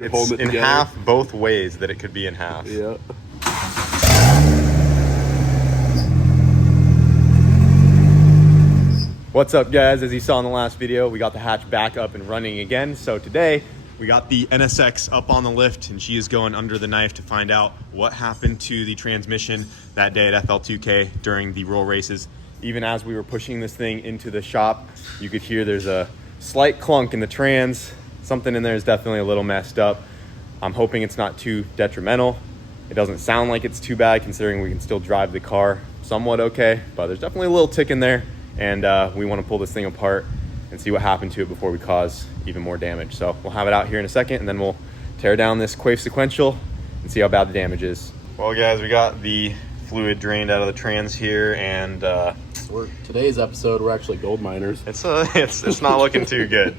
It's in half both ways that it could be in half. Yeah. What's up, guys? As you saw in the last video, we got the hatch back up and running again. So today we got the NSX up on the lift and she is going under the knife to find out what happened to the transmission that day at FL2K during the roll races. Even as we were pushing this thing into the shop, you could hear there's a slight clunk in the trans. Something in there is definitely a little messed up. I'm hoping it's not too detrimental. It doesn't sound like it's too bad considering we can still drive the car somewhat okay, but there's definitely a little tick in there. And we want to pull this thing apart and see what happened to it before we cause even more damage. So we'll have it out here in a second and then we'll tear down this Quaife sequential and see how bad the damage is. Well, guys, we got the fluid drained out of the trans here, and Today's episode, we're actually gold miners. it's not looking too good.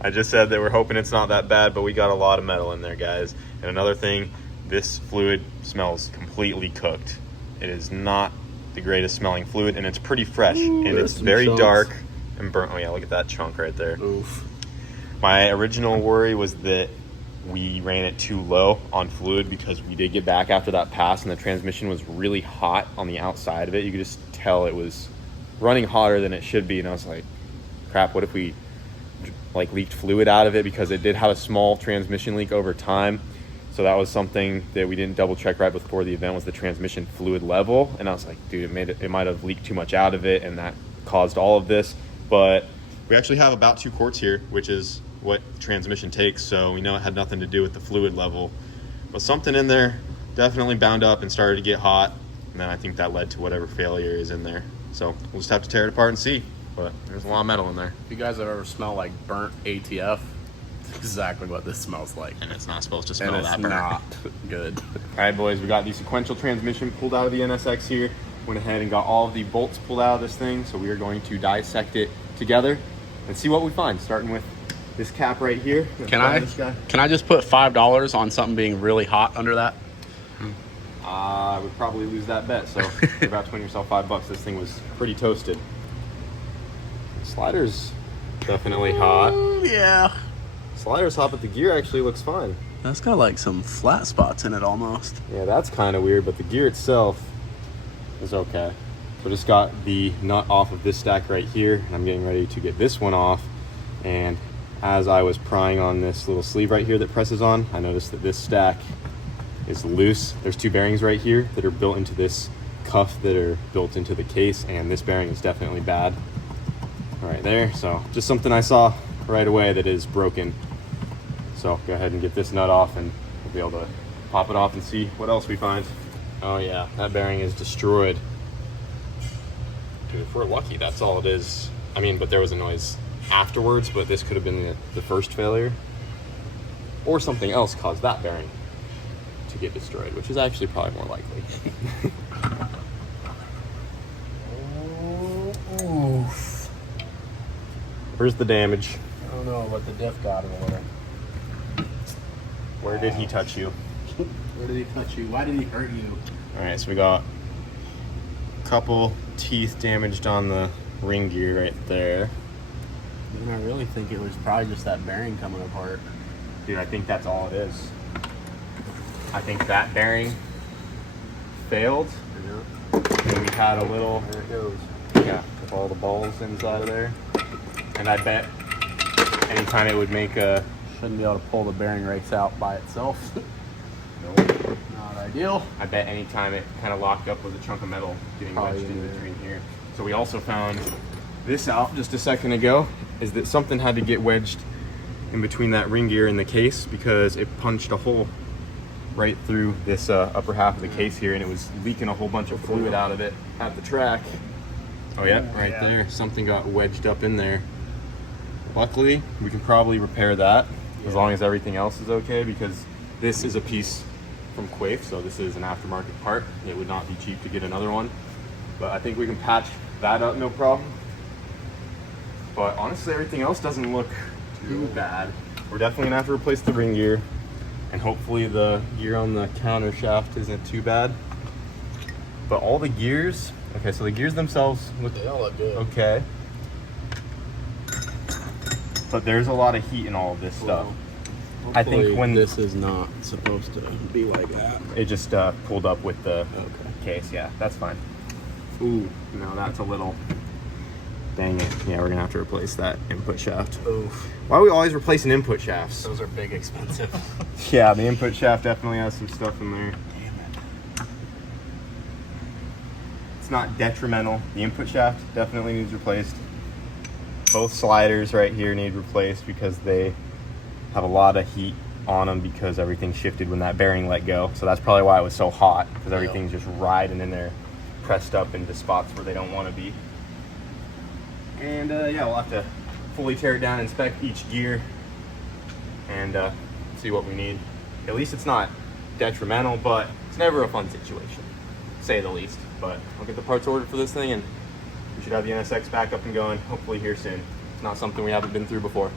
I just said that we're hoping it's not that bad, but we got a lot of metal in there, guys. And another thing, this fluid smells completely cooked. It is not the greatest smelling fluid, and it's pretty fresh. Ooh, and it's very dark and burnt. Oh yeah, look at that chunk right there. Oof. My original worry was that we ran it too low on fluid because we did get back after that pass and the transmission was really hot on the outside of it. You could just tell it was running hotter than it should be, and I was like, crap, what if we like leaked fluid out of it, because it did have a small transmission leak over time. So that was something that we didn't double check right before the event, was the transmission fluid level. And I was like, dude, it might have leaked too much out of it, and that caused all of this. But we actually have about 2 quarts here, which is what transmission takes. So we know it had nothing to do with the fluid level, but something in there definitely bound up and started to get hot. And then I think that led to whatever failure is in there. So we'll just have to tear it apart and see, but there's a lot of metal in there. If you guys have ever smelled like burnt ATF, it's exactly what this smells like. And it's not supposed to smell and that it's burnt. not good. All right, boys, we got the sequential transmission pulled out of the NSX here. Went ahead and got all of the bolts pulled out of this thing. So we are going to dissect it together and see what we find, starting with this cap right here. Can I just put $5 on something being really hot under that? I would probably lose that bet. So you're about to win yourself $5. This thing was pretty toasted. The slider's definitely hot. Yeah. Slider's hot, but the gear actually looks fine. That's got like some flat spots in it almost. Yeah, that's kind of weird, but the gear itself is okay. So just got the nut off of this stack right here, and I'm getting ready to get this one off. And as I was prying on this little sleeve right here that presses on, I noticed that this stack is loose. There's 2 bearings right here that are built into this cuff that are built into the case, and this bearing is definitely bad right there. So just something I saw right away that is broken. So go ahead and get this nut off and we'll be able to pop it off and see what else we find. Oh yeah, that bearing is destroyed. Dude, if we're lucky, that's all it is. I mean, but there was a noise afterwards, but this could have been the first failure. Or something else caused that bearing to get destroyed, which is actually probably more likely. Oof. Where's the damage? I don't know what the diff got over there. Where did he touch you? Where did he touch you? Why did he hurt you? All right, so we got a couple teeth damaged on the ring gear right there. And I really think it was probably just that bearing coming apart. Dude, I think that's all it is. I think that bearing failed. Yeah. And we had a little, There it goes. yeah, with all the balls inside of there. And I bet anytime it would make a... Shouldn't be able to pull the bearing race out by itself. Nope. Not ideal. I bet anytime it kind of locked up with a chunk of metal getting wedged in between here. So we also found this out just a second ago, is that something had to get wedged in between that ring gear and the case, because it punched a hole right through this upper half of the case here, and it was leaking a whole bunch of fluid out of it at the track. Oh yeah, right there. Something got wedged up in there. Luckily, we can probably repair that as long as everything else is okay, because this is a piece from Quaife, so this is an aftermarket part. It would not be cheap to get another one, but I think we can patch that up no problem. But honestly, everything else doesn't look too bad. We're definitely gonna have to replace the ring gear, and hopefully the gear on the counter shaft isn't too bad. But all the gears, okay, so the gears themselves look, They all look good. okay. But there's a lot of heat in all of this stuff. I think when this is not supposed to be like that. it just pulled up with the Okay. case, yeah, that's fine. Ooh, no, that's a little. Dang it. Yeah, we're gonna have to replace that input shaft. Oof. Why are we always replacing input shafts? Those are big expensive. Yeah, the input shaft definitely has some stuff in there. Damn it. It's not detrimental. The input shaft definitely needs replaced. Both sliders right here need replaced because they have a lot of heat on them because everything shifted when that bearing let go. So that's probably why it was so hot, because everything's just riding in there, pressed up into spots where they don't want to be. And yeah, we'll have to fully tear it down, inspect each gear, and see what we need. At least it's not detrimental, but it's never a fun situation, to say the least. But I'll get the parts ordered for this thing, and we should have the NSX back up and going, hopefully here soon. It's not something we haven't been through before.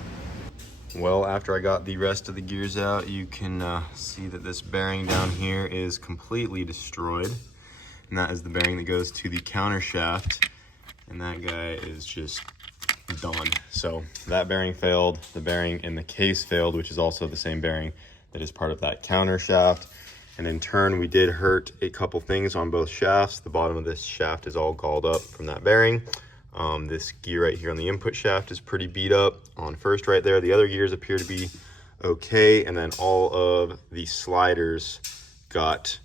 Well, after I got the rest of the gears out, you can see that this bearing down here is completely destroyed. And that is the bearing that goes to the counter shaft. And that guy is just done. So that bearing failed, the bearing in the case failed, which is also the same bearing that is part of that counter shaft. And in turn, we did hurt a couple things on both shafts. The bottom of this shaft is all galled up from that bearing. This gear right here on the input shaft is pretty beat up on first right there. The other gears appear to be okay. And then all of the sliders got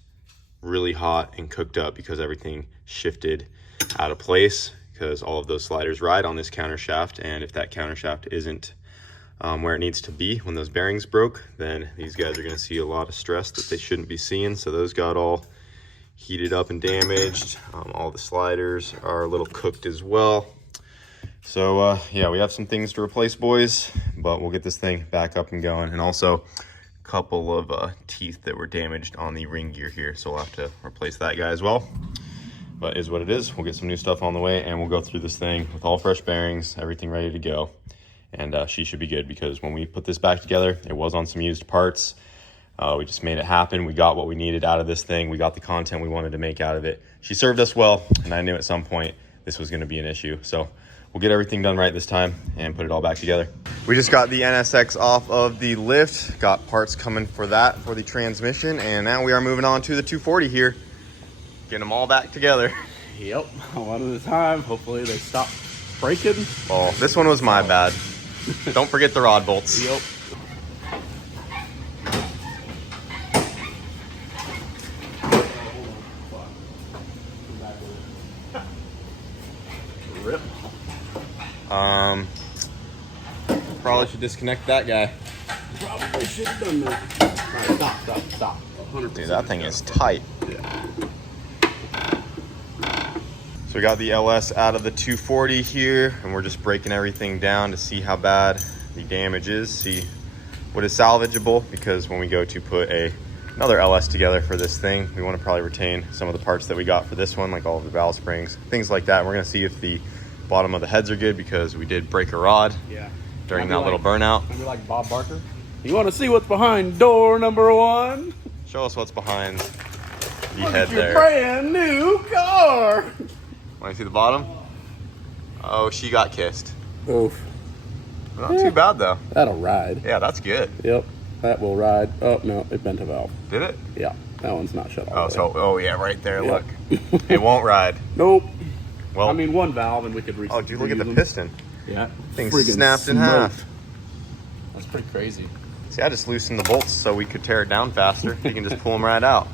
really hot and cooked up because everything shifted out of place, because all of those sliders ride on this counter shaft. And if that counter shaft isn't where it needs to be when those bearings broke, then these guys are going to see a lot of stress that they shouldn't be seeing. So those got all heated up and damaged. All the sliders are a little cooked as well. So yeah, we have some things to replace, boys, but we'll get this thing back up and going. And also a couple of teeth that were damaged on the ring gear here, so we'll have to replace that guy as well. But is what it is. We'll get some new stuff on the way, and we'll go through this thing with all fresh bearings, everything ready to go. And she should be good, because when we put this back together, it was on some used parts. We just made it happen. We got what we needed out of this thing. We got the content we wanted to make out of it. She served us well, and I knew at some point this was going to be an issue. So we'll get everything done right this time and put it all back together. We just got the NSX off of the lift, got parts coming for that, for the transmission, and now we are moving on to the 240 here. Getting them all back together. Yep, one at a time. Hopefully they stop breaking. Oh, this one was my bad. Don't forget the rod bolts. Yep. Rip. Probably should disconnect that guy. Probably should have done that. All right, stop. 100%. Dude, that thing is tight. Yeah. So we got the LS out of the 240 here, and we're just breaking everything down to see how bad the damage is, see what is salvageable, because when we go to put another LS together for this thing, we want to probably retain some of the parts that we got for this one, like all of the valve springs, things like that. We're going to see if the bottom of the heads are good, because we did break a rod during that little burnout. Maybe like Bob Barker. You want to see what's behind door number 1? Show us what's behind the Look head at your there. brand new car. Want to see the bottom? Oh, she got kissed. Oof. Not too bad though. That'll ride. Yeah, that's good. Yep, that will ride. Oh, no, it bent a valve. Did it? Yeah, that one's not shut off. Oh, so, oh yeah, right there, Yep. look. It won't ride. Nope. Well, I mean, one valve and we could reach. oh, dude, look at the piston. Yeah. Thing Friggin' snapped in half. That's pretty crazy. See, I just loosened the bolts so we could tear it down faster. You can just pull them right out.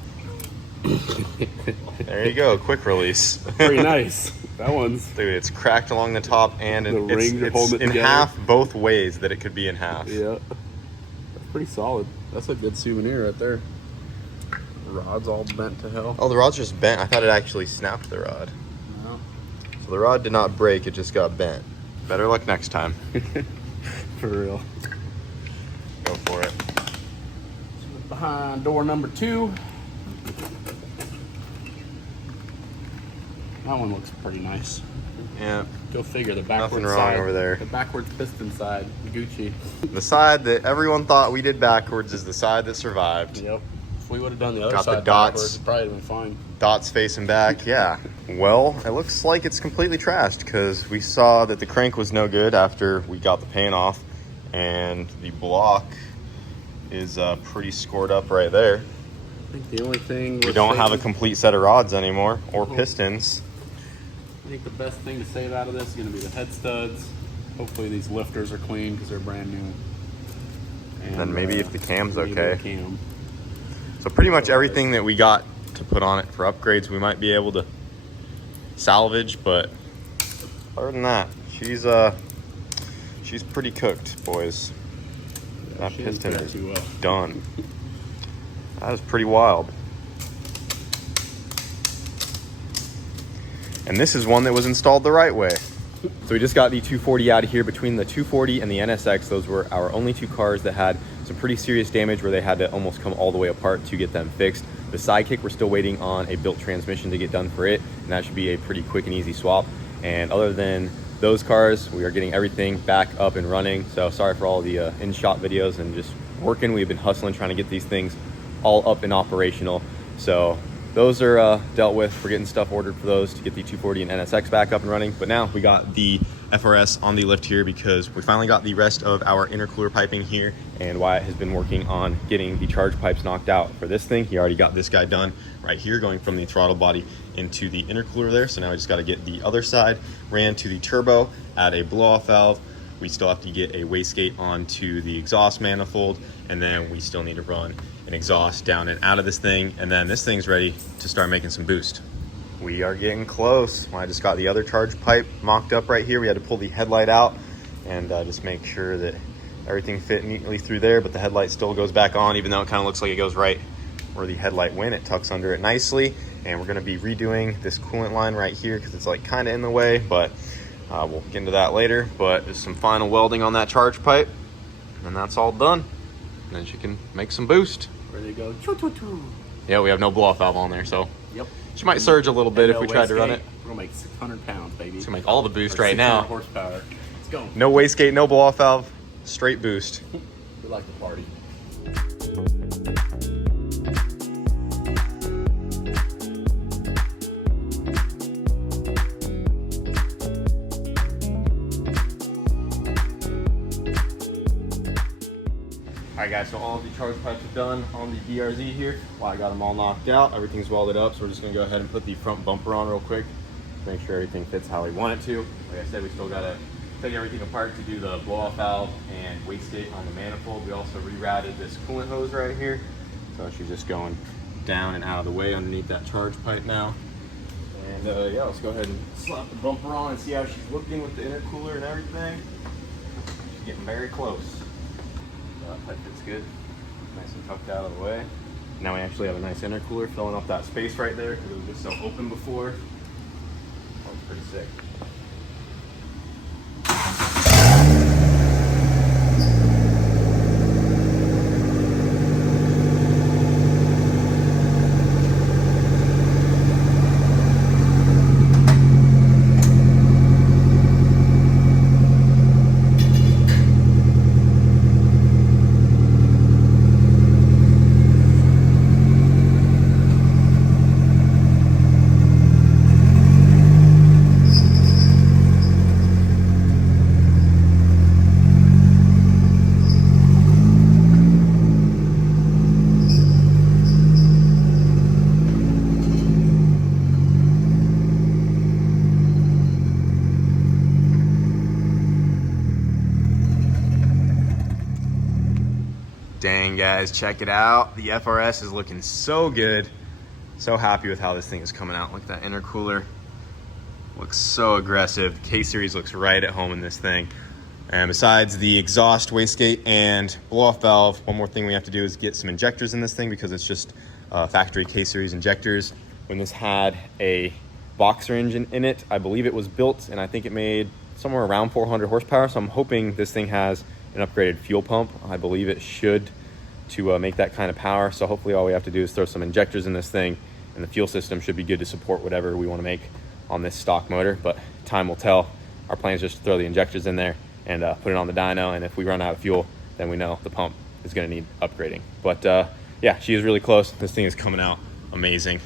There you go, quick release. Pretty nice. That one's. Dude, it's cracked along the top, and The it's rings are holding it in together. half both ways that it could be in half. Yeah. That's pretty solid. That's a good souvenir right there. Rod's all bent to hell. Oh, the rod's just bent. I thought it actually snapped the rod. No. So the rod did not break, it just got bent. Better luck next time. For real. Go for it. Behind door number 2. That one looks pretty nice. Yeah. Go figure, the backwards Nothing wrong side. over there. The backwards piston side, Gucci. The side that everyone thought we did backwards is the side that survived. Yep. If we would have done the other Got the side dots. backwards, it probably would have been fine. Dots facing back, yeah. Well, it looks like it's completely trashed, because we saw that the crank was no good after we got the paint off, and the block is pretty scored up right there. I think the only thing We don't have a complete set of rods anymore or pistons. I think the best thing to save out of this is going to be the head studs. Hopefully these lifters are clean because they're brand new. And then maybe if the cam's maybe okay. the cam. So pretty much everything that we got to put on it for upgrades, we might be able to salvage, but other than that, she's pretty cooked, boys. That piston is done. That is pretty wild. And this is one that was installed the right way. So we just got the 240 out of here. Between the 240 and the NSX, those were our only two cars that had some pretty serious damage where they had to almost come all the way apart to get them fixed. The Sidekick, we're still waiting on a built transmission to get done for it, and that should be a pretty quick and easy swap. And other than those cars, we are getting everything back up and running. So sorry for all the in-shop videos and just working. We've been hustling trying to get these things all up and operational. So those are dealt with. We're getting stuff ordered for those to get the 240 and NSX back up and running. But now we got the FRS on the lift here because we finally got the rest of our intercooler piping here, and Wyatt has been working on getting the charge pipes knocked out for this thing. He already got this guy done right here, going from the throttle body into the intercooler there. So now we just got to get the other side ran to the turbo, add a blow-off valve. We still have to get a wastegate onto the exhaust manifold, and then we still need to run an exhaust down and out of this thing, and then this thing's ready to start making some boost. We are getting close. I just got the other charge pipe mocked up right here. We had to pull the headlight out and just make sure that everything fit neatly through there, but the headlight still goes back on, even though it kind of looks like it goes right where the headlight went. It tucks under it nicely, and we're going to be redoing this coolant line right here because it's like kind of in the way, but we'll get into that later. But just some final welding on that charge pipe, and that's all done. And then she can make some boost. Ready to go. Choo-choo-choo. Yeah, we have no blow-off valve on there, so Yep. she might surge a little bit if we tried to run it. We're gonna make 600 pounds, baby. It's gonna make all the boost Or right 600 now. horsepower. Let's go. No wastegate, no blow-off valve, straight boost. We like the party. Alright guys, so all of the charge pipes are done on the DRZ here. Well, I got them all knocked out. Everything's welded up, so we're just gonna go ahead and put the front bumper on real quick. Make sure everything fits how we want it to. Like I said, we still gotta take everything apart to do the blow-off valve and wastegate on the manifold. We also rerouted this coolant hose right here. So she's just going down and out of the way underneath that charge pipe now. And yeah, let's go ahead and slap the bumper on and see how she's looking with the intercooler and everything. She's getting very close. That fits good. Nice and tucked out of the way. Now we actually have a nice intercooler filling up that space right there because it was just so open before. That was pretty sick. Dang guys, check it out. The FRS is looking so good. So happy with how this thing is coming out. Look at that intercooler. Looks so aggressive. The K-Series looks right at home in this thing. And besides the exhaust, wastegate, and blow-off valve, one more thing we have to do is get some injectors in this thing because it's just factory K-Series injectors. When this had a boxer engine in it, I believe it was built, and I think it made somewhere around 400 horsepower. So I'm hoping this thing has an upgraded fuel pump. I believe it should to make that kind of power. So hopefully all we have to do is throw some injectors in this thing, and the fuel system should be good to support whatever we want to make on this stock motor. But time will tell. Our plan is just to throw the injectors in there and put it on the dyno, and if we run out of fuel, then we know the pump is going to need upgrading. But yeah, she is really close. This thing is coming out amazing.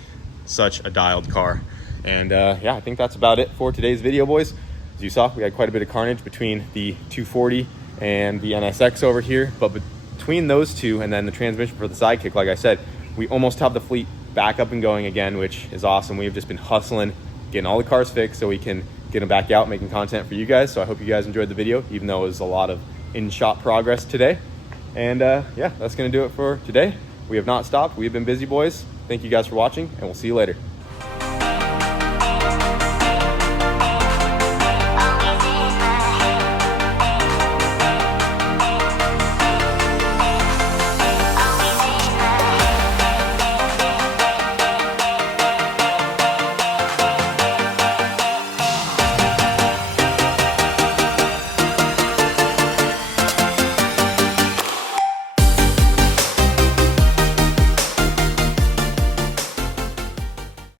Such a dialed car. And yeah, I think that's about it for today's video, boys. As you saw, we had quite a bit of carnage between the 240 and the NSX over here, but between between those two and then the transmission for the Sidekick, like I said, we almost have the fleet back up and going again, which is awesome. We've just been hustling, getting all the cars fixed so we can get them back out, making content for you guys. So I hope you guys enjoyed the video, even though it was a lot of in-shop progress today. And yeah, that's gonna do it for today. We have not stopped. We have been busy, boys. Thank you guys for watching, and we'll see you later.